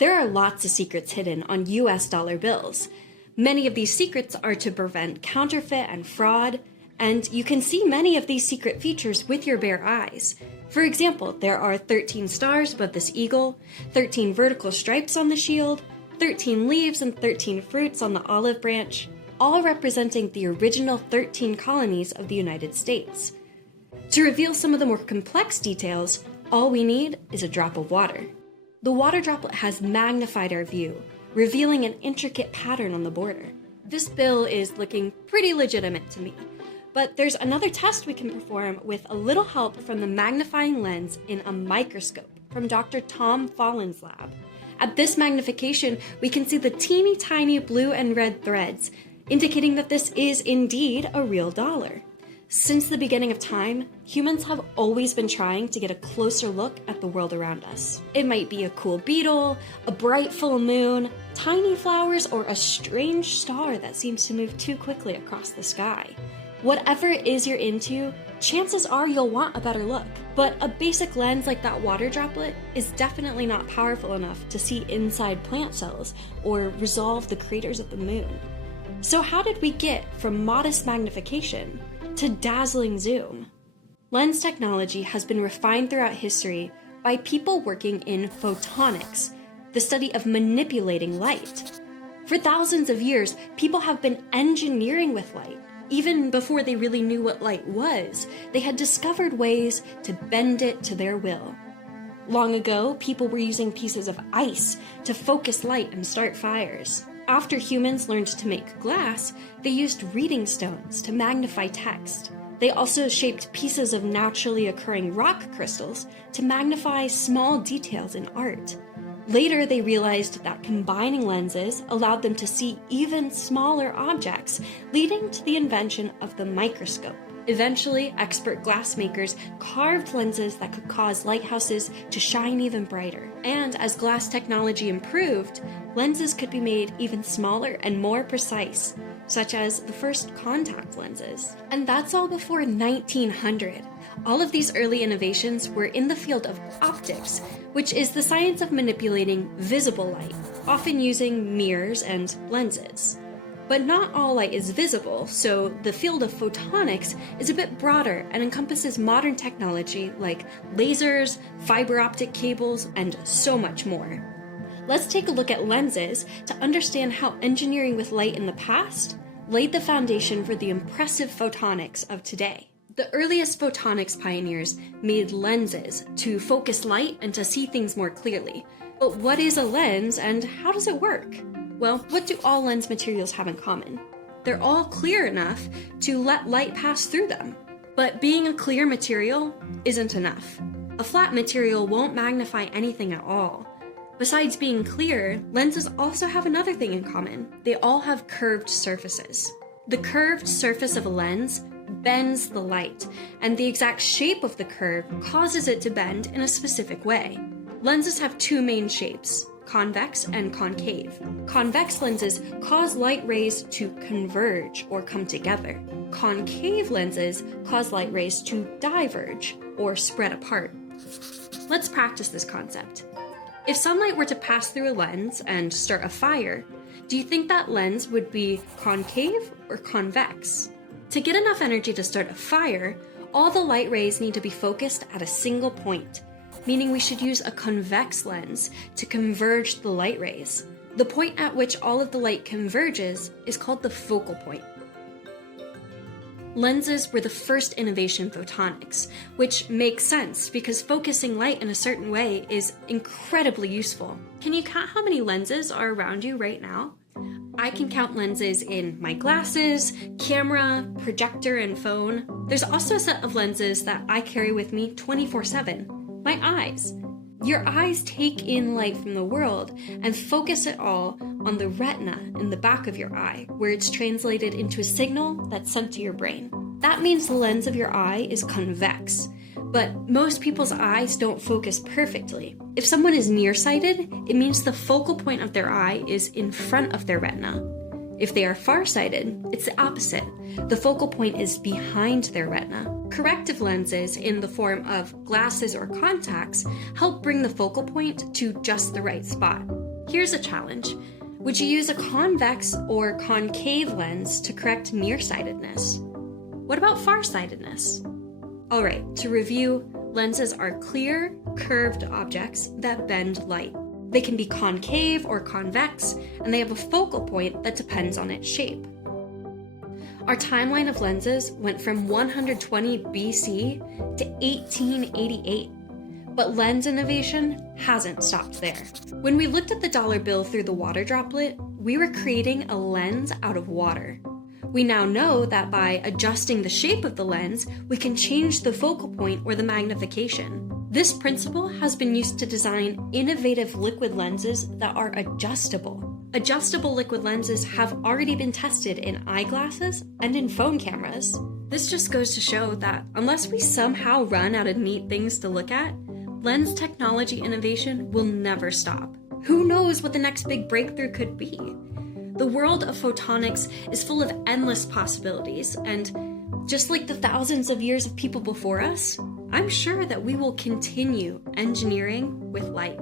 There are lots of secrets hidden on US dollar bills. Many of these secrets are to prevent counterfeit and fraud, and you can see many of these secret features with your bare eyes. For example, there are 13 stars above this eagle, 13 vertical stripes on the shield, 13 leaves and 13 fruits on the olive branch, all representing the original 13 colonies of the United States. To reveal some of the more complex details, all we need is a drop of water. The water droplet has magnified our view, revealing an intricate pattern on the border. This bill is looking pretty legitimate to me, but there's another test we can perform with a little help from the magnifying lens in a microscope from Dr. Tom Follin's lab. At this magnification, we can see the teeny tiny blue and red threads, indicating that this is indeed a real dollar. Since the beginning of time, humans have always been trying to get a closer look at the world around us. It might be a cool beetle, a bright full moon, tiny flowers, or a strange star that seems to move too quickly across the sky. Whatever it is you're into, chances are you'll want a better look. But a basic lens like that water droplet is definitely not powerful enough to see inside plant cells or resolve the craters of the moon. So how did we get from modest magnification to dazzling zoom? Lens technology has been refined throughout history by people working in photonics, the study of manipulating light. For thousands of years, people have been engineering with light. Even before they really knew what light was, they had discovered ways to bend it to their will. Long ago, people were using pieces of ice to focus light and start fires. After humans learned to make glass, they used reading stones to magnify text. They also shaped pieces of naturally occurring rock crystals to magnify small details in art. Later, they realized that combining lenses allowed them to see even smaller objects, leading to the invention of the microscope. Eventually, expert glassmakers carved lenses that could cause lighthouses to shine even brighter. And as glass technology improved, lenses could be made even smaller and more precise, such as the first contact lenses. And that's all before 1900. All of these early innovations were in the field of optics, which is the science of manipulating visible light, often using mirrors and lenses. But not all light is visible, so the field of photonics is a bit broader and encompasses modern technology like lasers, fiber optic cables, and so much more. Let's take a look at lenses to understand how engineering with light in the past laid the foundation for the impressive photonics of today. The earliest photonics pioneers made lenses to focus light and to see things more clearly. But what is a lens and how does it work? Well, what do all lens materials have in common? They're all clear enough to let light pass through them. But being a clear material isn't enough. A flat material won't magnify anything at all. Besides being clear, lenses also have another thing in common. They all have curved surfaces. The curved surface of a lens bends the light, and the exact shape of the curve causes it to bend in a specific way. Lenses have two main shapes: convex and concave. Convex lenses cause light rays to converge or come together. Concave lenses cause light rays to diverge or spread apart. Let's practice this concept. If sunlight were to pass through a lens and start a fire, do you think that lens would be concave or convex? To get enough energy to start a fire, all the light rays need to be focused at a single point, meaning we should use a convex lens to converge the light rays. The point at which all of the light converges is called the focal point. Lenses were the first innovation in photonics, which makes sense because focusing light in a certain way is incredibly useful. Can you count how many lenses are around you right now? I can count lenses in my glasses, camera, projector, and phone. There's also a set of lenses that I carry with me 24/7. My eyes. Your eyes take in light from the world and focus it all on the retina in the back of your eye, where it's translated into a signal that's sent to your brain. That means the lens of your eye is convex, but most people's eyes don't focus perfectly. If someone is nearsighted, it means the focal point of their eye is in front of their retina. If they are farsighted, it's the opposite. The focal point is behind their retina. Corrective lenses in the form of glasses or contacts help bring the focal point to just the right spot. Here's a challenge. Would you use a convex or concave lens to correct nearsightedness? What about farsightedness? All right, to review, lenses are clear, curved objects that bend light. They can be concave or convex, and they have a focal point that depends on its shape. Our timeline of lenses went from 120 BC to 1888, but lens innovation hasn't stopped there. When we looked at the dollar bill through the water droplet, we were creating a lens out of water. We now know that by adjusting the shape of the lens, we can change the focal point or the magnification. This principle has been used to design innovative liquid lenses that are adjustable. Adjustable liquid lenses have already been tested in eyeglasses and in phone cameras. This just goes to show that unless we somehow run out of neat things to look at, lens technology innovation will never stop. Who knows what the next big breakthrough could be? The world of photonics is full of endless possibilities, and just like the thousands of years of people before us, I'm sure that we will continue engineering with light.